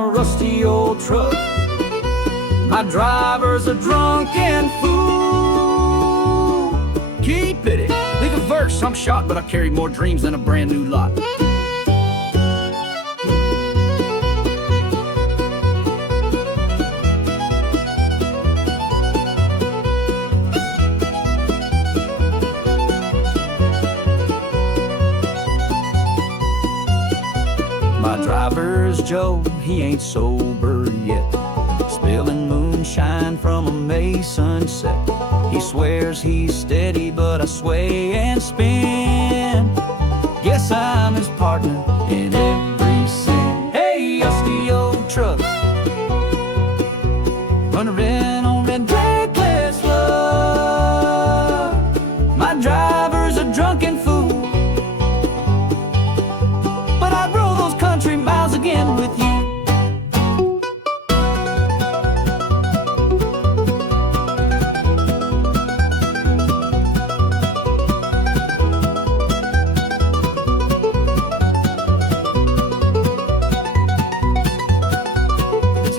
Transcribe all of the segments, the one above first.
a rusty old truck. My driver's a drunken fool. Keep it. Leave a verse, I'm shot, but I carry more dreams than a brand new lot. My driver's Joe, he ain't sober yet, spilling moonshine from a May sunset. He swears he's steady, but I sway and spin. Guess I'm his partner in every sin. Hey, rusty old truck, running on red reckless love. My driver's a drunken fool, but I'd roll those country miles again with you.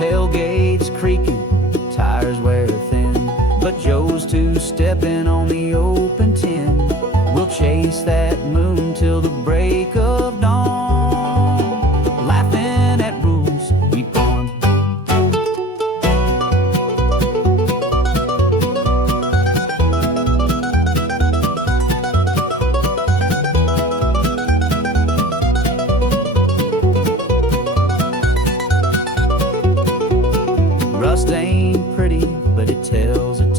Tailgates creaking, tires wear thin, but Joe's two-stepping on the open tin. We'll chase that moon till the break of dawn, laughing at rules we formed. Rust ain't pretty, but it tells a